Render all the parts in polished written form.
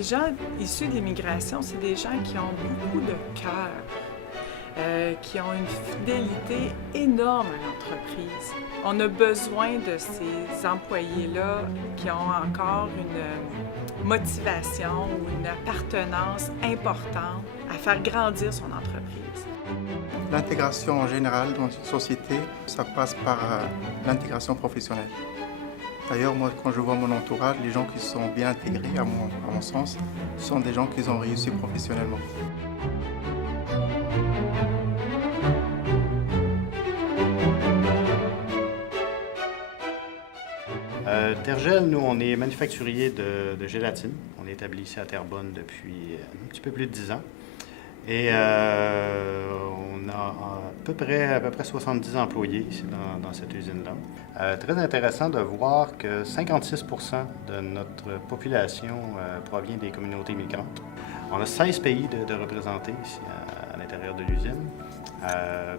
Les gens issus de l'immigration, c'est des gens qui ont beaucoup de cœur, qui ont une fidélité énorme à l'entreprise. On a besoin de ces employés-là qui ont encore une motivation ou une appartenance importante à faire grandir son entreprise. L'intégration en général dans une société, ça passe par l'intégration professionnelle. D'ailleurs, moi, quand je vois mon entourage, les gens qui sont bien intégrés, à mon sens, sont des gens qui ont réussi professionnellement. Tergel, nous, on est manufacturier de gélatine. On est établi ici à Terrebonne depuis un petit peu plus de 10 ans. Et on a à peu près 70 employés ici dans cette usine-là. Très intéressant de voir que 56 de notre population provient des communautés migrantes. On a 16 pays de représentés ici à l'intérieur de l'usine.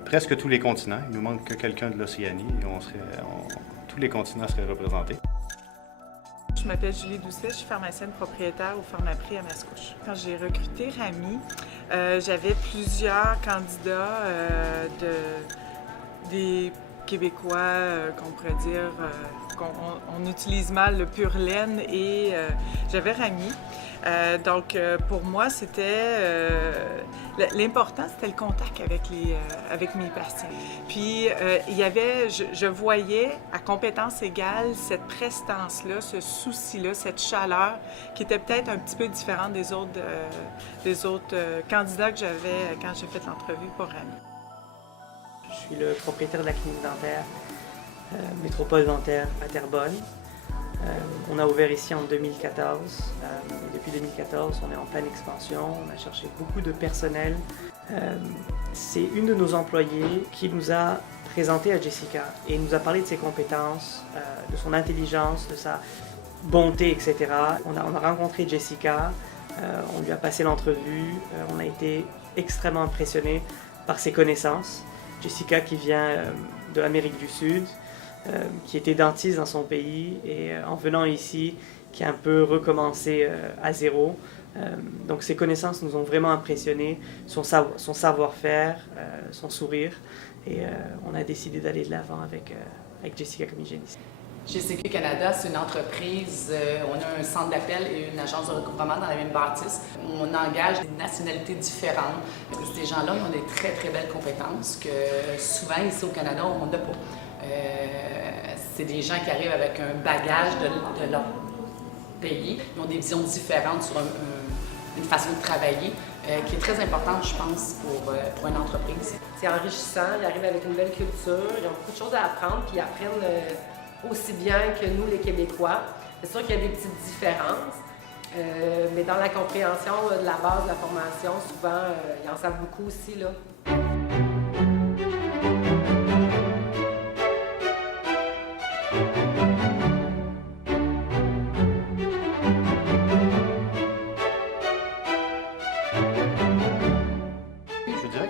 Presque tous les continents. Il nous manque que quelqu'un de l'Océanie et tous les continents seraient représentés. Je m'appelle Julie Doucet, je suis pharmacienne propriétaire au Pharmaprix à Mascouche. Quand j'ai recruté Rami, j'avais plusieurs candidats des Québécois, qu'on pourrait dire, qu'on utilise mal le pur laine, et j'avais Rami. Donc, pour moi, l'important, c'était le contact avec mes patients. Puis, je voyais à compétences égales cette prestance-là, ce souci-là, cette chaleur qui était peut-être un petit peu différente des autres candidats que j'avais quand j'ai fait l'entrevue pour Rami. Je suis le propriétaire de la clinique dentaire Métropole Dentaire à Terrebonne. On a ouvert ici en 2014. Depuis 2014, on est en pleine expansion. On a cherché beaucoup de personnel. C'est une de nos employés qui nous a présenté à Jessica et nous a parlé de ses compétences, de son intelligence, de sa bonté, etc. On a rencontré Jessica, on lui a passé l'entrevue. On a été extrêmement impressionnés par ses connaissances. Jessica qui vient de l'Amérique du Sud, qui était dentiste dans son pays et en venant ici, qui a un peu recommencé à zéro. Donc ses connaissances nous ont vraiment impressionnés, son savoir-faire, son sourire, et on a décidé d'aller de l'avant avec Jessica comme hygiéniste. GCQ Canada, c'est une entreprise, on a un centre d'appel et une agence de recouvrement dans la même bâtisse. On engage des nationalités différentes. Ces gens-là, ils ont des très, très belles compétences que souvent, ici au Canada, on n'a pas. C'est des gens qui arrivent avec un bagage de leur pays. Ils ont des visions différentes sur une façon de travailler qui est très importante, je pense, pour une entreprise. C'est enrichissant, ils arrivent avec une belle culture, ils ont beaucoup de choses à apprendre, puis ils apprennent aussi bien que nous, les Québécois. C'est sûr qu'il y a des petites différences, mais dans la compréhension de la base de la formation, souvent, ils en savent beaucoup aussi, là.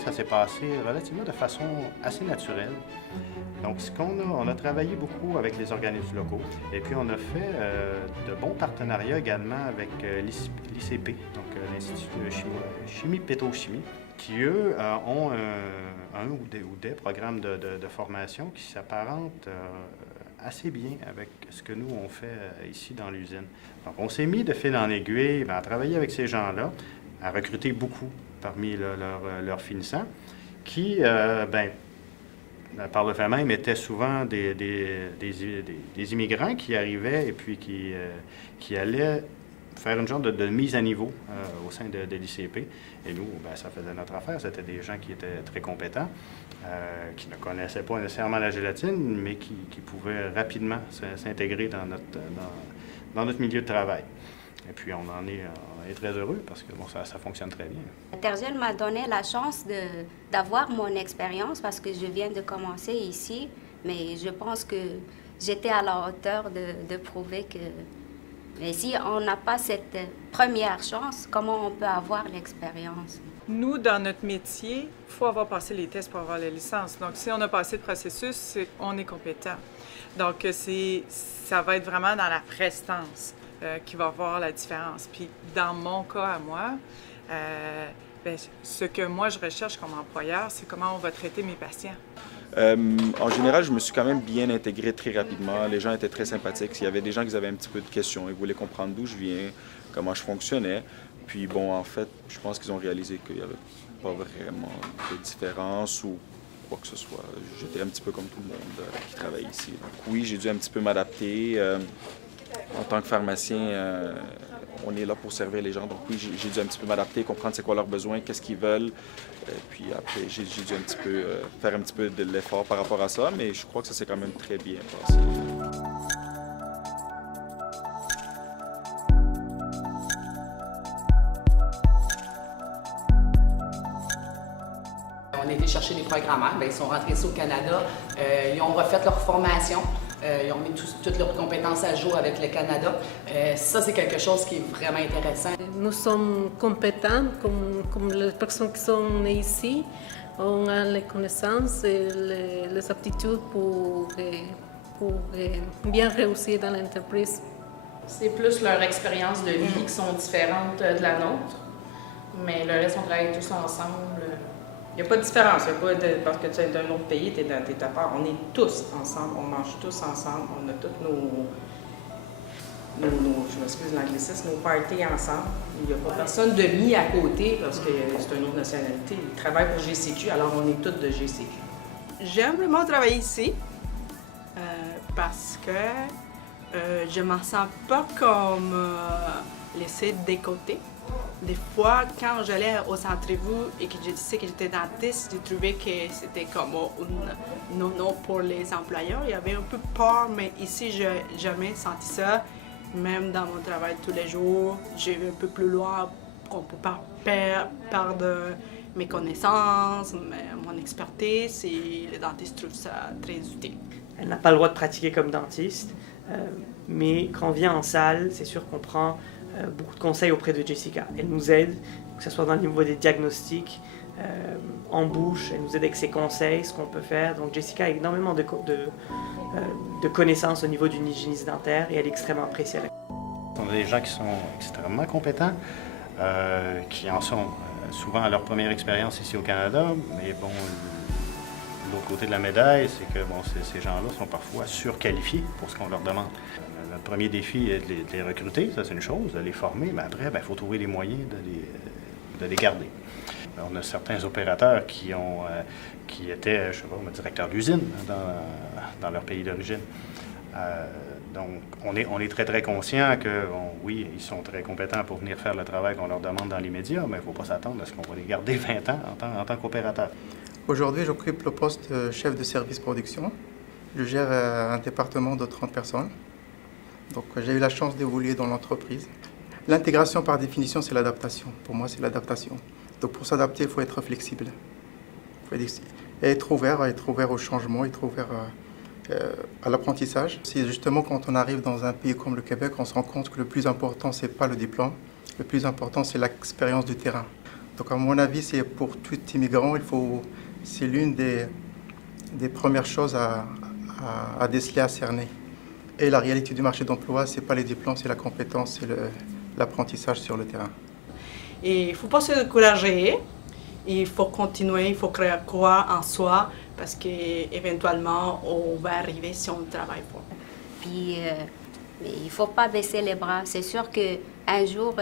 Ça s'est passé relativement de façon assez naturelle. Donc, on a travaillé beaucoup avec les organismes locaux et puis on a fait de bons partenariats également avec l'ICP, donc l'Institut de chimie pétrochimie, qui eux ont un ou des programmes de formation qui s'apparentent assez bien avec ce que nous on fait ici dans l'usine. Donc, on s'est mis de fil en aiguille à travailler avec ces gens-là, à recruter beaucoup parmi leurs finissants, qui, par le fait même, étaient souvent des immigrants qui arrivaient et puis qui allaient faire une genre de mise à niveau au sein de l'ICP. Et nous, ça faisait notre affaire. C'était des gens qui étaient très compétents, qui ne connaissaient pas nécessairement la gélatine, mais qui pouvaient rapidement s'intégrer dans notre milieu de travail. Et puis, on est très heureux parce que ça fonctionne très bien. Tergel m'a donné la chance d'avoir mon expérience parce que je viens de commencer ici, mais je pense que j'étais à la hauteur de prouver que... Mais si on n'a pas cette première chance, comment on peut avoir l'expérience? Nous, dans notre métier, il faut avoir passé les tests pour avoir la licence. Donc, si on a passé le processus, on est compétent. Donc, ça va être vraiment dans la prestance. qui va voir la différence. Puis dans mon cas à moi, bien, ce que moi je recherche comme employeur, c'est comment on va traiter mes patients. En général, je me suis quand même bien intégré très rapidement. Les gens étaient très sympathiques. Il y avait des gens qui avaient un petit peu de questions. Ils voulaient comprendre d'où je viens, comment je fonctionnais. Puis bon, en fait, je pense qu'ils ont réalisé qu'il n'y avait pas vraiment de différence ou quoi que ce soit. J'étais un petit peu comme tout le monde qui travaille ici. Donc oui, j'ai dû un petit peu m'adapter. En tant que pharmacien, on est là pour servir les gens. Donc oui, j'ai dû un petit peu m'adapter, comprendre c'est quoi leurs besoins, qu'est-ce qu'ils veulent. Puis après, j'ai dû un petit peu faire un petit peu de l'effort par rapport à ça, mais je crois que ça s'est quand même très bien passé. On a été chercher des programmeurs, bien, ils sont rentrés ici au Canada, ils ont refait leur formation. Ils ont mis toutes leurs compétences à jour avec le Canada. Ça, c'est quelque chose qui est vraiment intéressant. Nous sommes compétents, comme les personnes qui sont nées ici. On a les connaissances et les aptitudes pour bien réussir dans l'entreprise. C'est plus leur expérience de vie qui sont différentes de la nôtre. Mais le reste, on travaille tous ensemble. Il n'y a pas de différence. Parce que tu es d'un autre pays, tu es à part. On est tous ensemble, on mange tous ensemble, on a tous je m'excuse l'anglicisme, nos parties ensemble. Il n'y a pas personne de mis à côté parce que c'est une autre nationalité. Ils travaillent pour GCQ, alors on est tous de GCQ. J'aime vraiment travailler ici parce que je ne me sens pas comme laissée de côté. Des fois, quand j'allais aux entrevues et que je disais que j'étais dentiste, je trouvais que c'était comme un non-non pour les employeurs. Il y avait un peu peur, mais ici, je n'ai jamais senti ça. Même dans mon travail tous les jours, j'ai vu un peu plus loin qu'on ne peut pas perdre mes connaissances, mon expertise, et les dentistes trouvent ça très utile. Elle n'a pas le droit de pratiquer comme dentiste, mais quand on vient en salle, c'est sûr qu'on prend beaucoup de conseils auprès de Jessica. Elle nous aide, que ce soit dans le niveau des diagnostics, en bouche, elle nous aide avec ses conseils, ce qu'on peut faire. Donc Jessica a énormément de connaissances au niveau d'une hygiéniste dentaire et elle est extrêmement appréciée. On a des gens qui sont extrêmement compétents, qui en sont souvent à leur première expérience ici au Canada, mais bon, l'autre côté de la médaille, c'est que bon, ces gens-là sont parfois surqualifiés pour ce qu'on leur demande. Le premier défi est de les recruter, ça c'est une chose, de les former, mais après, il faut trouver les moyens de les garder. On a certains opérateurs qui étaient, je sais pas, directeurs d'usine dans leur pays d'origine. Donc, on est très, très conscient que, oui, ils sont très compétents pour venir faire le travail qu'on leur demande dans les médias, mais il ne faut pas s'attendre à ce qu'on va les garder 20 ans en tant qu'opérateur. Aujourd'hui, j'occupe le poste de chef de service production. Je gère un département de 30 personnes. Donc, j'ai eu la chance d'évoluer dans l'entreprise. L'intégration, par définition, c'est l'adaptation. Pour moi, c'est l'adaptation. Donc, pour s'adapter, il faut être flexible. Il faut être ouvert au changement, être ouvert à l'apprentissage. C'est justement quand on arrive dans un pays comme le Québec, on se rend compte que le plus important, ce n'est pas le diplôme. Le plus important, c'est l'expérience du terrain. Donc, à mon avis, c'est pour tout immigrant, c'est l'une des premières choses à déceler, à cerner. Et la réalité du marché d'emploi, ce n'est pas les diplômes, c'est la compétence, c'est l'apprentissage sur le terrain. Et il ne faut pas se décourager, il faut continuer, il faut croire en soi, parce qu'éventuellement, on va arriver si on travaille fort. Puis, il ne faut pas baisser les bras. C'est sûr qu'un jour,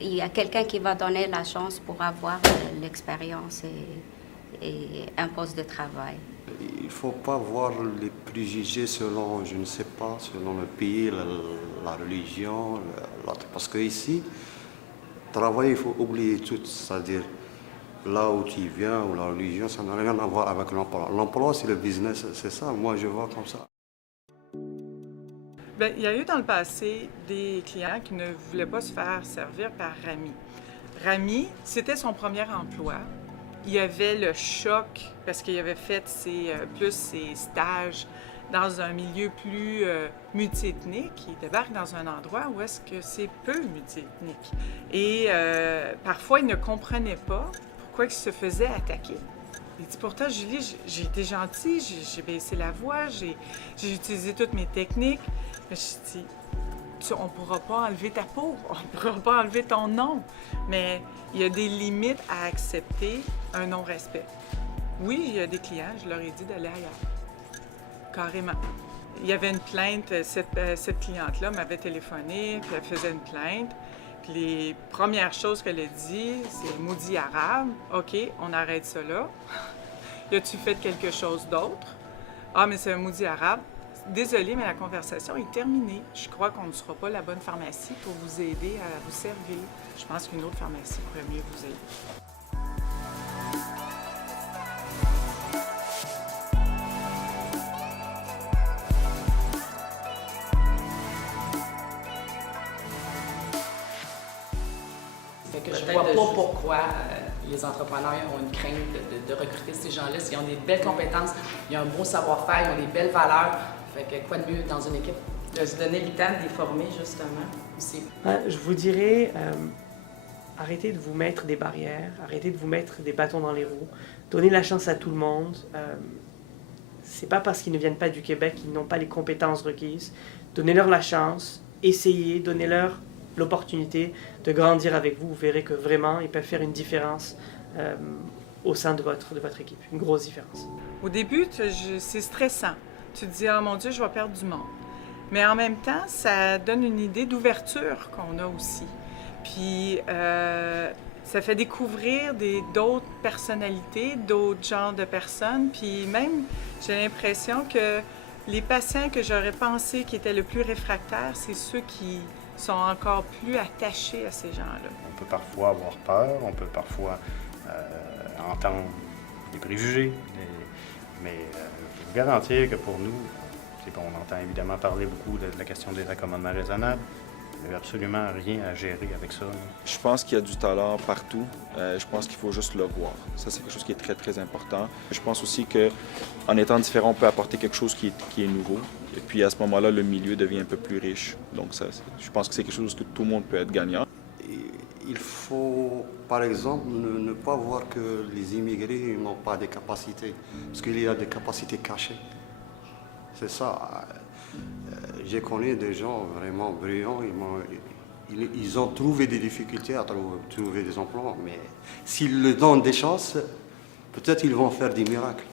il y a quelqu'un qui va donner la chance pour avoir l'expérience et un poste de travail. Il ne faut pas voir les préjugés selon, je ne sais pas, selon le pays, la religion, parce qu'ici, travailler, il faut oublier tout, c'est-à-dire là où tu viens ou la religion, ça n'a rien à voir avec l'emploi. L'emploi, c'est le business, c'est ça, moi je vois comme ça. Bien, il y a eu dans le passé des clients qui ne voulaient pas se faire servir par Rami. Rami, c'était son premier emploi. Il y avait le choc parce qu'il avait fait ses stages dans un milieu plus multiethnique. Il débarque dans un endroit où est-ce que c'est peu multiethnique. Et parfois, il ne comprenait pas pourquoi il se faisait attaquer. Il dit, pourtant, Julie, j'ai été gentille, j'ai baissé la voix, j'ai utilisé toutes mes techniques. Mais je dis, on ne pourra pas enlever ta peau, on ne pourra pas enlever ton nom. Mais il y a des limites à accepter un non-respect. Oui, il y a des clients, je leur ai dit d'aller ailleurs. Carrément. Il y avait une plainte, cette cliente-là m'avait téléphoné, puis elle faisait une plainte. Puis les premières choses qu'elle a dit, c'est « maudit arabe ». OK, on arrête ça là. Y a-tu fait quelque chose d'autre? Ah, mais c'est un maudit arabe. Désolée, mais la conversation est terminée. Je crois qu'on ne sera pas la bonne pharmacie pour vous aider à vous servir. Je pense qu'une autre pharmacie pourrait mieux vous aider. Fait que je ne vois pas pourquoi les entrepreneurs ont une crainte de recruter ces gens-là. Ils ont des belles compétences, ils ont un beau savoir-faire, ils ont des belles valeurs. Fait que quoi de mieux dans une équipe? De se donner le temps de les former, justement. Aussi. Je vous dirais, arrêtez de vous mettre des barrières, arrêtez de vous mettre des bâtons dans les roues, donnez la chance à tout le monde. C'est pas parce qu'ils ne viennent pas du Québec qu'ils n'ont pas les compétences requises. Donnez-leur la chance, essayez, donnez-leur l'opportunité de grandir avec vous. Vous verrez que vraiment, ils peuvent faire une différence au sein de votre équipe, une grosse différence. Au début, c'est stressant. Tu te dis « Ah mon Dieu, je vais perdre du monde ». Mais en même temps, ça donne une idée d'ouverture qu'on a aussi. Puis, ça fait découvrir d'autres personnalités, d'autres genres de personnes. Puis même, j'ai l'impression que les patients que j'aurais pensé qui étaient le plus réfractaires, c'est ceux qui sont encore plus attachés à ces gens-là. On peut parfois avoir peur, on peut parfois entendre des préjugés, mais je vous garantir que pour nous, on entend évidemment parler beaucoup de la question des recommandements raisonnables. Il n'y a absolument rien à gérer avec ça. Je pense qu'il y a du talent partout. Je pense qu'il faut juste le voir. Ça, c'est quelque chose qui est très, très important. Je pense aussi qu'en étant différent, on peut apporter quelque chose qui est nouveau. Et puis, à ce moment-là, le milieu devient un peu plus riche. Donc, ça, je pense que c'est quelque chose que tout le monde peut être gagnant. Il faut, par exemple, ne pas voir que les immigrés n'ont pas de capacités, parce qu'il y a des capacités cachées. C'est ça. J'ai connu des gens vraiment brillants. Ils ont trouvé des difficultés à trouver des emplois, mais s'ils leur donnent des chances, peut-être ils vont faire des miracles.